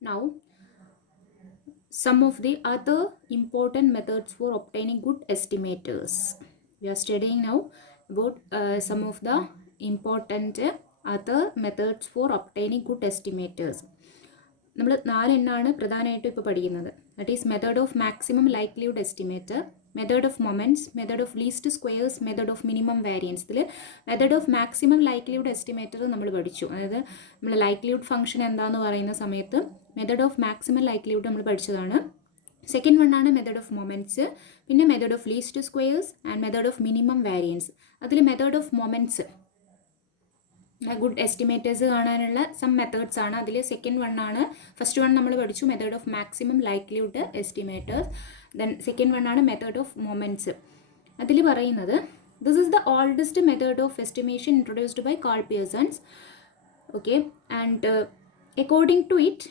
Now, some of the other important methods for obtaining good estimators. We are studying now about some of the important other methods for obtaining good estimators. നമ്മൾ നാലെണ്ണാണ് പ്രധാനമായിട്ടും ഇപ്പോൾ പഠിക്കുന്നത്. That is method of maximum likelihood estimator, method of moments, method of least squares, method of minimum variance. ഇതിൽ method of maximum likelihood estimator നമ്മൾ പഠിച്ചു. അതായത് നമ്മൾ likelihood function എന്താണെന്ന് പറയുന്ന സമയത്ത് മെത്തേഡ് ഓഫ് മാക്സിമം ലൈക്ലിഹുഡ് നമ്മൾ പഠിച്ചതാണ്. സെക്കൻഡ് വൺ ആണ് മെത്തേഡ് ഓഫ് മൊമെൻറ്റ്സ്, പിന്നെ method of least squares and method of minimum variance. അതിൽ method of moments good estimators കാണാനുള്ള സം മെത്തേഡ്സ് ആണ്. അതിൽ സെക്കൻഡ് വൺ ആണ്. ഫസ്റ്റ് വൺ നമ്മൾ പഠിച്ചു method of maximum likelihood estimators. Then second one ആണ് method of moments. അതിൽ പറയുന്നത് this is the oldest method of estimation introduced by Karl Pearsons. Okay, and according to it,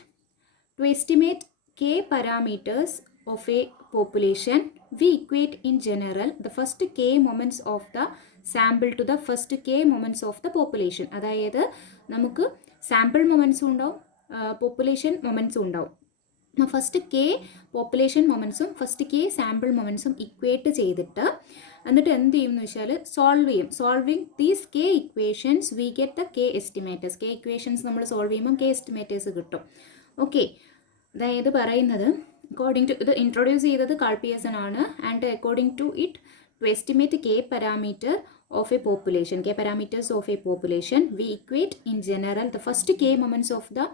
to estimate k parameters of a population, we equate in general the first k moments of the sample to the first k moments of the population. അതായത് നമുക്ക് sample മൊമെൻറ്റ്സും ഉണ്ടാവും, population മൊമെൻറ്റ്സും ഉണ്ടാവും. First K population മൊമെൻറ്റ്സും first K sample മൊമെൻറ്റ്സും equate ചെയ്തിട്ട് എന്നിട്ട് എന്ത് ചെയ്യും എന്ന് വെച്ചാൽ സോൾവ് ചെയ്യും. Solving these K equations we get the K estimators. K equations നമ്മൾ സോൾവ് ചെയ്യുമ്പോൾ കെ എസ്റ്റിമേറ്റേഴ്സ് കിട്ടും. ഓക്കെ, അതായത് പറയുന്നത് അക്കോർഡിംഗ് ടു ഇത് ഇൻട്രൊഡ്യൂസ് ചെയ്തത് കാൾ പിയേഴ്സൺ ആണ്. And according to it, to estimate K parameter of a population, K parameters of a population, we equate in general the first K moments of the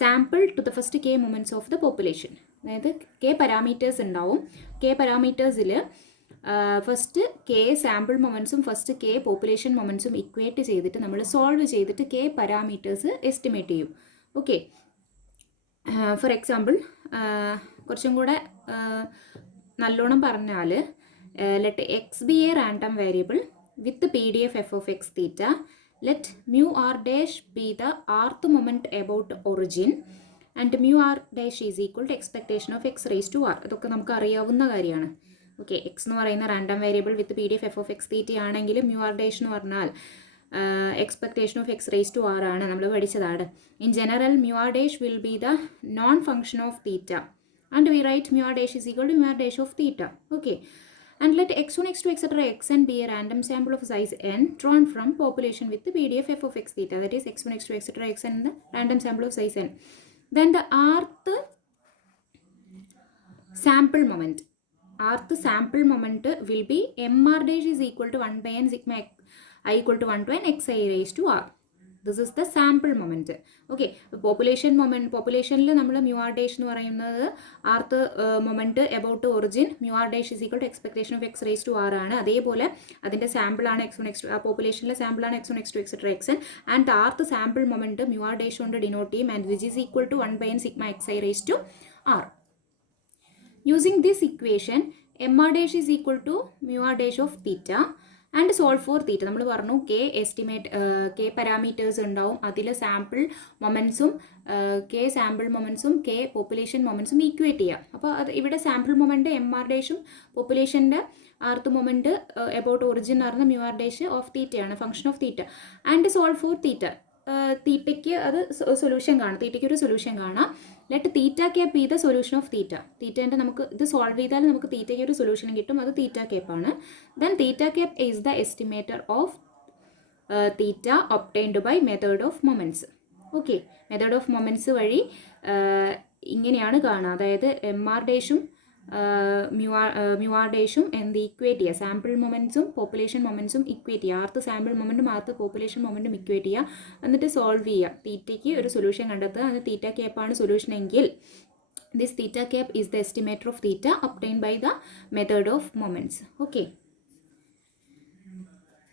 sample to the first K moments of the population. അതായത് K parameters ഉണ്ടാവും. K പാരാമീറ്റേഴ്സിൽ first K sample മൊമെൻറ്റ്സും first K population മൊമെൻറ്റ്സും equate ചെയ്തിട്ട് നമ്മൾ solve ചെയ്തിട്ട് K parameters estimate ചെയ്യും. Okay, for example കുറച്ചും കൂടെ നല്ലോണം പറഞ്ഞാൽ, let x be a random variable with P D F f of x theta, let mu r dash be the rth moment about origin and mu r dash is equal to expectation of x raise to r. ഇതൊക്കെ നമുക്ക് അറിയാവുന്ന കാര്യമാണ്. Okay, x എന്ന് പറയുന്ന random variable with P D F f of x theta ആണെങ്കിൽ mu r dash എന്ന് പറഞ്ഞാൽ expectation of x raise to r ആണ്, നമ്മൾ പഠിച്ചതാണ്. In general mu r dash will be the known function of theta and we write mu r dash is equal to mu r dash of theta. Okay, and let x1, x2, etc. xn be a random sample of size n drawn from population with the PDF f of x theta. That is x1, x2, etc. xn the random sample of size n. Then the rth sample moment will be mr dash is equal to 1 by n sigma I equal to 1 to n xi raised to r. This is the sample moment. Okay, പോപ്പുലേഷനിൽ നമ്മൾ mu r dash എന്ന് പറയുന്നത് rth moment about origin mu r dash is equal to expectation of x raise to r ആണ്. അതേപോലെ അതിൻ്റെ സാമ്പിളാണ് x1, x2, ആ പോപ്പുലേഷനിലെ സാമ്പിളാണ് x1, x2, etc. xn. And rth sample moment mu r dash കൊണ്ട് ഡിനോട്ട് ചെയ്യും, and which is equal to 1 by n sigma xi raised to r. Using this equation, mr dash is equal to mu r dash of theta and solve for theta. നമ്മൾ പറഞ്ഞു K estimate K parameters ഉണ്ടാവും. അതിൽ sample മൊമെൻറ്റ്സും k sample മൊമെൻറ്റ്സും k population മൊമെൻറ്റ്സും equate ചെയ്യാം. അപ്പോൾ അത് ഇവിടെ സാമ്പിൾ മൊമെൻറ്റ് എം ആർ ഡേഷും പോപ്പുലേഷൻ്റെ ആർത്ത് മൊമെൻറ്റ് എബൌട്ട് ഒറിജിൻ എന്ന് പറഞ്ഞ മ്യൂ ആർ ഡേഷ് ഓഫ് തീറ്റയാണ്, function of theta. And solve for theta. തീറ്റയ്ക്ക് അത് സൊല്യൂഷൻ കാണാം, തീറ്റയ്ക്ക് ഒരു സൊല്യൂഷൻ കാണാം. Let theta cap be the solution of theta. തീറ്റേൻ്റെ നമുക്ക് ഇത് സോൾവ് ചെയ്താൽ നമുക്ക് തീറ്റയ്ക്ക് ഒരു സൊല്യൂഷൻ കിട്ടും, അത് തീറ്റ ക്യാപ്പാണ്. Then theta cap is the estimator of theta obtained by method of moments. Okay, method of moments വഴി ഇങ്ങനെയാണ് കാണുക. അതായത് എം ആർ ഡേഷും മ്യൂ ആർ ഡേഷും എന്ത് ഈക്വേറ്റ് ചെയ്യുക, സാമ്പിൾ മൊമെൻറ്റ്സും പോപ്പുലേഷൻ മൊമെൻറ്റ്സും ഈക്വേറ്റ് ചെയ്യുക. ആർത്ത് സാമ്പിൾ മൊമെൻറ്റും ആർത്ത് പോപ്പുലേഷൻ മൊമെൻറ്റും ഈക്വേറ്റ് ചെയ്യുക, എന്നിട്ട് സോൾവ് ചെയ്യുക. തീറ്റയ്ക്ക് ഒരു സൊല്യൂഷൻ കണ്ടെത്തുക. അത് തീറ്റ ക്യാപ്പാണ് സൊല്യൂഷൻ എങ്കിൽ this theta cap is the estimator of theta obtained by the method of moments. Okay,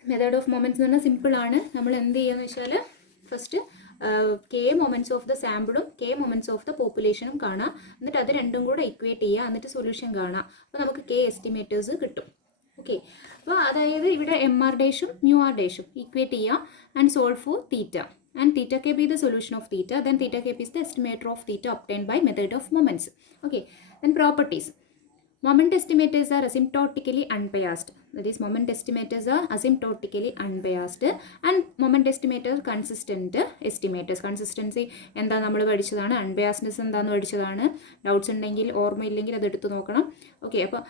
method of moments എന്ന് പറഞ്ഞാൽ സിമ്പിളാണ്. നമ്മൾ എന്ത് ചെയ്യുകയെന്ന് വെച്ചാൽ first K moments of the സാമ്പിളും കെ മൊമെൻറ്റ്സ് ഓഫ് ദ പോപ്പുലേഷനും കാണാം, എന്നിട്ട് അത് രണ്ടും കൂടെ ഇക്വേറ്റ് ചെയ്യുക, എന്നിട്ട് സൊല്യൂഷൻ കാണാം. അപ്പോൾ നമുക്ക് കെ എസ്റ്റിമേറ്റേഴ്സ് കിട്ടും. ഓക്കെ, അപ്പോൾ അതായത് ഇവിടെ എം ആർ ഡേഷും മ്യൂ ആർ ഡേഷും ഇക്വേറ്റ് ചെയ്യുക and solve for theta. And theta k be the solution of theta. Then theta k be is the estimator of theta obtained by method of moments. Okay, then properties. Moment estimators are asymptotically unbiased. That is, moment estimators are asymptotically unbiased and moment estimators consistent estimators. Consistency എന്താണ് നമ്മൾ പഠിച്ചതാണ്, അൺബയാസ്നെസ് എന്താണെന്ന് പഠിച്ചതാണ്. Doubts ഉണ്ടെങ്കിൽ ഓർമ്മയില്ലെങ്കിൽ അത് എടുത്ത് നോക്കണം. Okay, അപ്പോൾ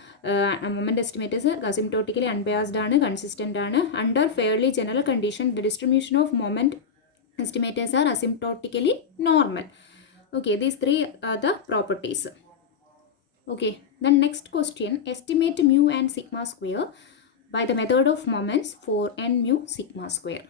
മൊമെൻറ്റ് എസ്റ്റിമേറ്റേഴ്സ് അസിംപ്റ്റോട്ടിക്കലി അൺബയാസ്ഡ് ആണ്, കൺസിസ്റ്റൻ്റ് ആണ്. Under fairly general condition the distribution of moment estimators are asymptotically normal. Okay, these three are the properties. Okay, then next question, estimate mu and sigma square by the method of moments for n mu sigma square.